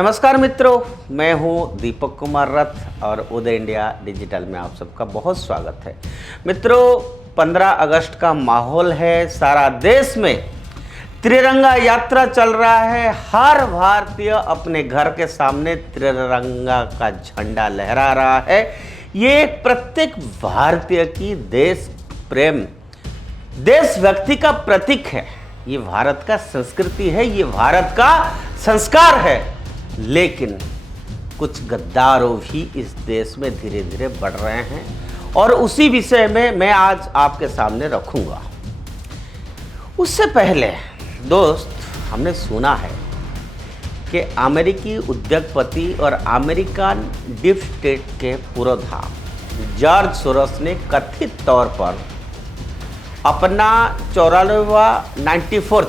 नमस्कार मित्रों, मैं हूं दीपक कुमार रथ और उदय इंडिया डिजिटल में आप सबका बहुत स्वागत है। मित्रों, 15 अगस्त का माहौल है, सारा देश में त्रिरंगा यात्रा चल रहा है। हर भारतीय अपने घर के सामने त्रिरंगा का झंडा लहरा रहा है। ये प्रत्येक भारतीय की देश प्रेम, देशभक्ति का प्रतीक है। ये भारत का संस्कृति है, ये भारत का संस्कार है। लेकिन कुछ गद्दारों भी इस देश में धीरे धीरे बढ़ रहे हैं और उसी विषय में मैं आज आपके सामने रखूंगा। उससे पहले दोस्त, हमने सुना है कि अमेरिकी उद्योगपति और अमेरिकन डीप स्टेट के पुरोधा जॉर्ज सोरोस ने कथित तौर पर अपना 94वां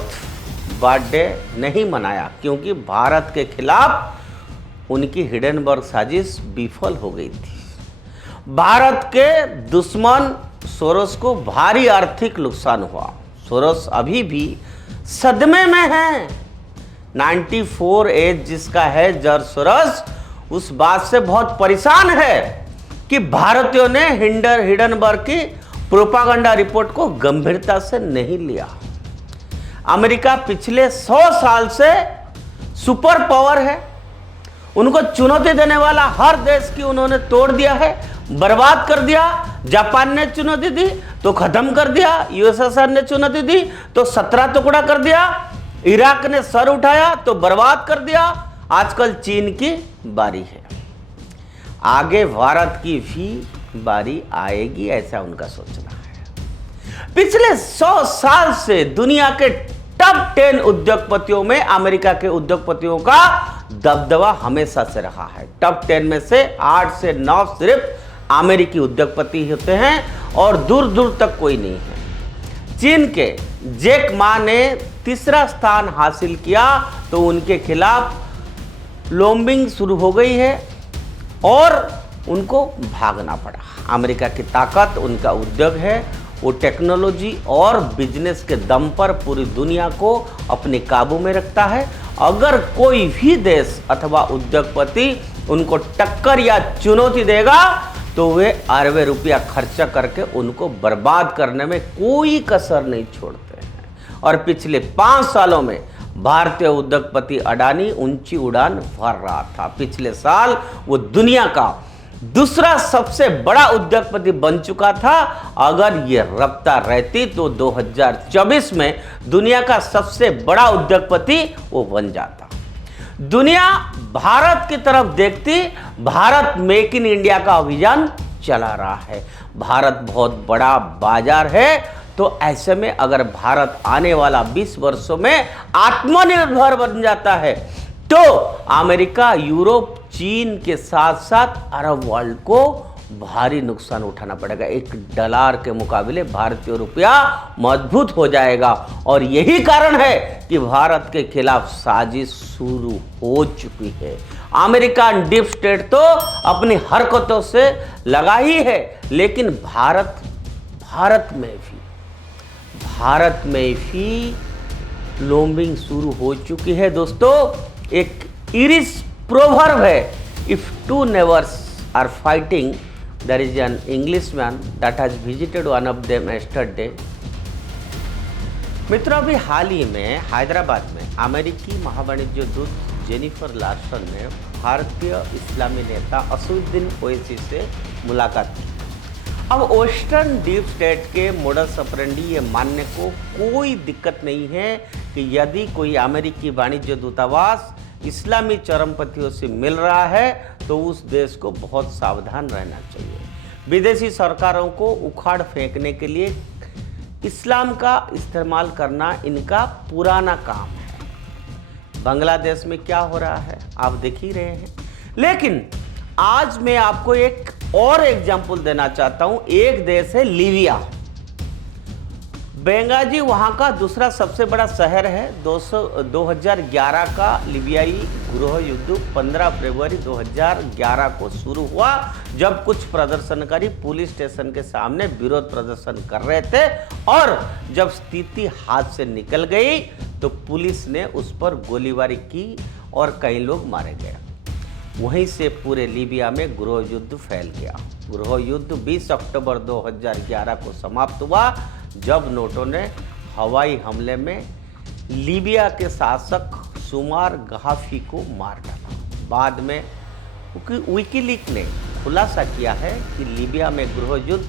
बर्थडे नहीं मनाया क्योंकि भारत के खिलाफ उनकी हिडेनबर्ग साजिश विफल हो गई थी। भारत के दुश्मन सोरोस को भारी आर्थिक नुकसान हुआ। सोरोस अभी भी सदमे में है। 94 एज जिसका है जॉर्ज सोरोस, उस बात से बहुत परेशान है कि भारतीयों ने हिडेनबर्ग की प्रोपागेंडा रिपोर्ट को गंभीरता से नहीं लिया। अमेरिका पिछले 100 साल से सुपर पावर है। उनको चुनौती देने वाला हर देश की उन्होंने तोड़ दिया है, बर्बाद कर दिया। जापान ने चुनौती दी तो खत्म कर दिया, यूएसएसआर ने चुनौती दी तो 17 टुकड़ा कर दिया, इराक ने सर उठाया तो बर्बाद कर दिया। आजकल चीन की बारी है। आगे भारत की भी बारी आएगी, ऐसा उनका सोचना है। पिछले 100 साल से दुनिया के टॉप 10 उद्योगपतियों में अमेरिका के उद्योगपतियों का दबदबा हमेशा से रहा है। टॉप 10 में से 8 से 9 सिर्फ अमेरिकी उद्योगपति होते हैं और दूर दूर तक कोई नहीं है। चीन के जैक मा ने तीसरा स्थान हासिल किया तो उनके खिलाफ लॉबिंग शुरू हो गई है और उनको भागना पड़ा। अमेरिका की ताकत उनका उद्योग है। वो टेक्नोलॉजी और बिजनेस के दम पर पूरी दुनिया को अपने काबू में रखता है। अगर कोई भी देश अथवा उद्योगपति उनको टक्कर या चुनौती देगा तो वे अरबों रुपया खर्चा करके उनको बर्बाद करने में कोई कसर नहीं छोड़ते हैं। और पिछले 5 सालों में भारतीय उद्योगपति अडानी ऊंची उड़ान भर रहा था। पिछले साल वो दुनिया का दूसरा सबसे बड़ा उद्योगपति बन चुका था। अगर ये रफ्तार रहती तो 2024 में दुनिया का सबसे बड़ा उद्योगपति वो बन जाता। दुनिया भारत की तरफ देखती। भारत मेक इन इंडिया का अभियान चला रहा है। भारत बहुत बड़ा बाजार है, तो ऐसे में अगर भारत आने वाला 20 वर्षों में आत्मनिर्भर बन जाता है तो अमेरिका, यूरोप, चीन के साथ साथ अरब वर्ल्ड को भारी नुकसान उठाना पड़ेगा। $1 के मुकाबले भारतीय रुपया मजबूत हो जाएगा और यही कारण है कि भारत के खिलाफ साजिश शुरू हो चुकी है। अमेरिकन डीप स्टेट तो अपनी हरकतों से लगा ही है, लेकिन भारत में भी लॉबिंग शुरू हो चुकी है। दोस्तों, एक इरिश प्रोवर्ब है, if two neighbours are fighting there is an Englishman that has visited one of them yesterday. मित्रों, अभी हाल ही में हैदराबाद में अमेरिकी महावाणिज्य दूत जेनिफर लार्सन ने भारतीय इस्लामी नेता असदुद्दीन ओवैसी से मुलाकात की। अब वेस्टर्न डीप स्टेट के मोडस ऑपरेंडी ये मानने को कोई दिक्कत नहीं है कि यदि कोई अमेरिकी वाणिज्य दूतावास इस्लामी चरमपंथियों से मिल रहा है तो उस देश को बहुत सावधान रहना चाहिए। विदेशी सरकारों को उखाड़ फेंकने के लिए इस्लाम का इस्तेमाल करना इनका पुराना काम है। बांग्लादेश में क्या हो रहा है आप देख ही रहे हैं। लेकिन आज मैं आपको एक और एग्जाम्पल देना चाहता हूं। एक देश है लीबिया। बेंगाजी वहाँ का दूसरा सबसे बड़ा शहर है। 2011 का लीबियाई गृह युद्ध 15 फरवरी 2011 को शुरू हुआ, जब कुछ प्रदर्शनकारी पुलिस स्टेशन के सामने विरोध प्रदर्शन कर रहे थे और जब स्थिति हाथ से निकल गई तो पुलिस ने उस पर गोलीबारी की और कई लोग मारे गए। वहीं से पूरे लीबिया में गृह युद्ध फैल गया। गृह युद्ध 20 अक्टूबर 2011 को समाप्त हुआ, जब नोटो ने हवाई हमले में लीबिया के शासक सुमार गद्दाफी को मार डाला। बाद में विकीलीक ने खुलासा किया है कि लीबिया में गृह युद्ध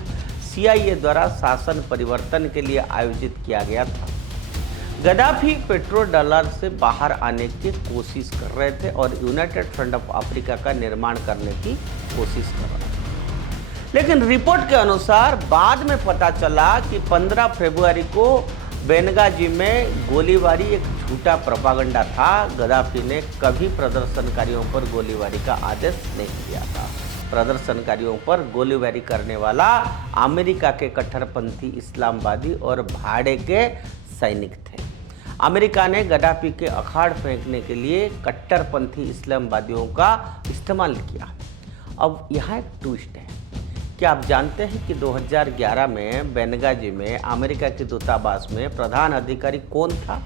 CIA द्वारा शासन परिवर्तन के लिए आयोजित किया गया था। गद्दाफी पेट्रो डॉलर से बाहर आने की कोशिश कर रहे थे और यूनाइटेड फ्रंट ऑफ अफ्रीका का निर्माण करने की कोशिश कर रहे थे। लेकिन रिपोर्ट के अनुसार बाद में पता चला कि 15 फरवरी को बेनगाजी में गोलीबारी एक झूठा प्रोपागेंडा था। गद्दाफी ने कभी प्रदर्शनकारियों पर गोलीबारी का आदेश नहीं दिया था। प्रदर्शनकारियों पर गोलीबारी करने वाला अमेरिका के कट्टरपंथी इस्लामवादी और भाड़े के सैनिक थे। अमेरिका ने गद्दाफी के अखाड़ फेंकने के लिए कट्टरपंथी इस्लामवादियों का इस्तेमाल किया। अब यहाँ एक ट्विस्ट है। क्या आप जानते हैं कि 2011 में बेनगाजी में अमेरिका के दूतावास में प्रधान अधिकारी कौन था?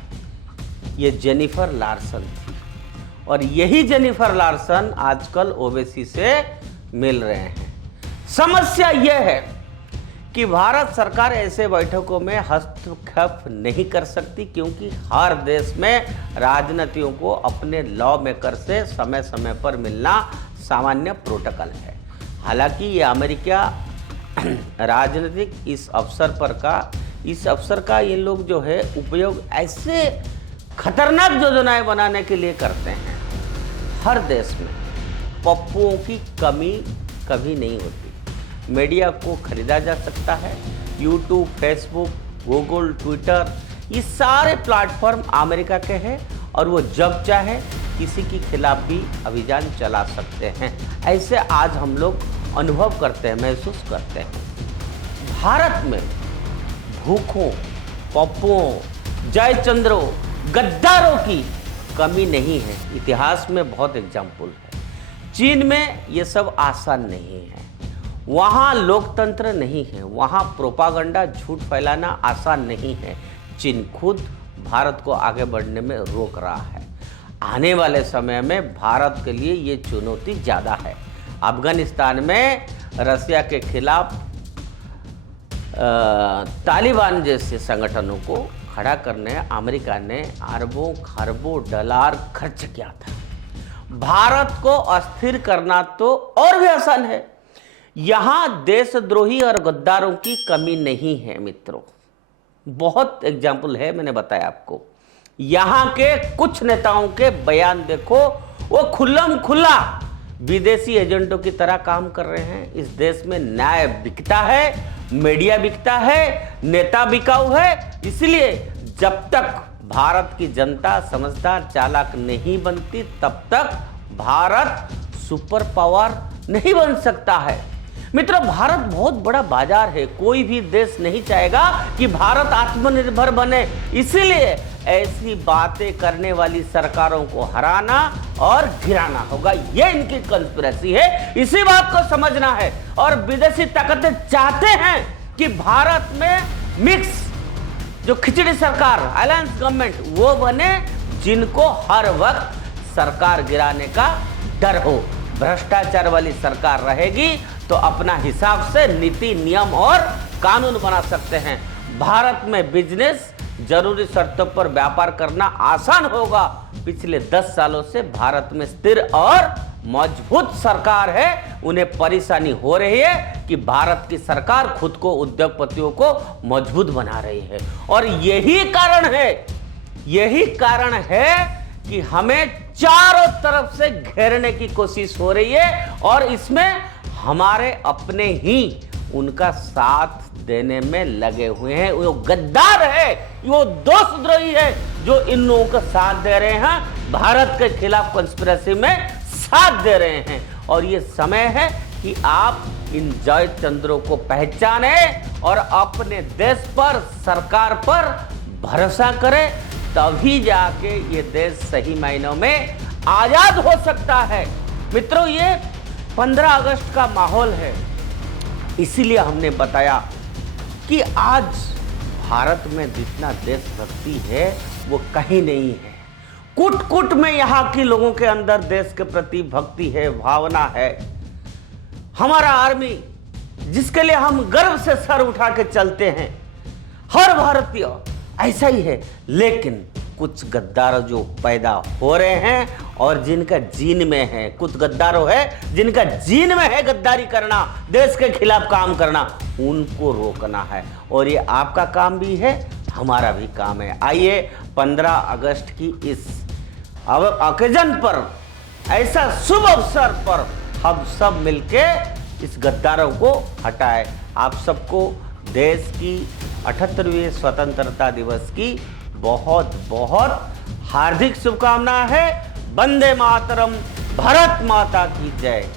ये जेनिफर लार्सन थी। और यही जेनिफर लार्सन आजकल ओवैसी से मिल रहे हैं। समस्या यह है कि भारत सरकार ऐसे बैठकों में हस्तक्षेप नहीं कर सकती, क्योंकि हर देश में राजनीतियों को अपने लॉ मेकर से समय समय पर मिलना सामान्य प्रोटोकॉल है। हालांकि ये अमेरिका राजनीतिक इस अवसर का ये लोग जो है उपयोग ऐसे खतरनाक योजनाएं बनाने के लिए करते हैं। हर देश में पप्पुओं की कमी कभी नहीं होती। मीडिया को खरीदा जा सकता है। यूट्यूब, फेसबुक, गूगल, ट्विटर, ये सारे प्लेटफॉर्म अमेरिका के हैं और वो जब चाहे किसी के खिलाफ भी अभियान चला सकते हैं। ऐसे आज हम लोग अनुभव करते हैं, महसूस करते हैं। भारत में भूखों, पप्पुओं, जयचंद्रों, गद्दारों की कमी नहीं है। इतिहास में बहुत एग्जाम्पल है। चीन में ये सब आसान नहीं है। वहाँ लोकतंत्र नहीं है, वहाँ प्रोपागंडा, झूठ फैलाना आसान नहीं है। चीन खुद भारत को आगे बढ़ने में रोक रहा है। आने वाले समय में भारत के लिए ये चुनौती ज़्यादा है। अफगानिस्तान में रसिया के खिलाफ तालिबान जैसे संगठनों को खड़ा करने अमेरिका ने अरबों खरबों डॉलर खर्च किया था। भारत को अस्थिर करना तो और भी आसान है। यहां देशद्रोही और गद्दारों की कमी नहीं है मित्रों। बहुत एग्जाम्पल है, मैंने बताया आपको। यहां के कुछ नेताओं के बयान देखो, वो खुल्लम खुल्ला विदेशी एजेंटों की तरह काम कर रहे हैं। इस देश में न्याय बिकता है, मीडिया बिकता है, नेता बिकाऊ है। इसलिए जब तक भारत की जनता समझदार चालाक नहीं बनती, तब तक भारत सुपर पावर नहीं बन सकता है। मित्रों, भारत बहुत बड़ा बाजार है। कोई भी देश नहीं चाहेगा कि भारत आत्मनिर्भर बने। इसीलिए ऐसी बातें करने वाली सरकारों को हराना और गिराना होगा। ये इनकी कंस्पिरेसी है। इसी बात को समझना है। और विदेशी ताकतें चाहते हैं कि भारत में मिक्स जो खिचड़ी सरकार, अलायंस गवर्नमेंट, वो बने, जिनको हर वक्त सरकार गिराने का डर हो। भ्रष्टाचार वाली सरकार रहेगी तो अपना हिसाब से नीति, नियम और कानून बना सकते हैं। भारत में बिजनेस, जरूरी शर्तों पर व्यापार करना आसान होगा। पिछले 10 सालों से भारत में स्थिर और मजबूत सरकार है। उन्हें परेशानी हो रही है कि भारत की सरकार खुद को, उद्योगपतियों को मजबूत बना रही है। और यही कारण है कि हमें चारों तरफ से घेरने की कोशिश हो रही है। और इसमें हमारे अपने ही उनका साथ देने में लगे हुए हैं। वो गद्दार है, वो दोषद्रोही है जो इन लोगों का साथ दे रहे हैं, भारत के खिलाफ कंस्पिरेसी में साथ दे रहे हैं। और ये समय है कि आप इन जयचंद्रों को पहचाने और अपने देश पर, सरकार पर भरोसा करें। तभी जाके ये देश सही मायनों में आजाद हो सकता है। मित्रों, ये 15 अगस्त का माहौल है। इसीलिए हमने बताया कि आज भारत में जितना देशभक्ति है वो कहीं नहीं है। कूट कूट में यहाँ के लोगों के अंदर देश के प्रति भक्ति है, भावना है। हमारा आर्मी जिसके लिए हम गर्व से सर उठा के चलते हैं, हर भारतीय ऐसा ही है। लेकिन कुछ गद्दार जो पैदा हो रहे हैं और जिनका जीन में है, कुछ गद्दारों है जिनका जीन में है गद्दारी करना, देश के खिलाफ काम करना, उनको रोकना है। और ये आपका काम भी है, हमारा भी काम है। आइए 15 अगस्त की इस ओकेजन पर, ऐसा शुभ अवसर पर हम सब मिलके इस गद्दारों को हटाएं। आप सबको देश की 78वें स्वतंत्रता दिवस की बहुत बहुत हार्दिक शुभकामनाएं है। वंदे मातरम, भारत माता की जय।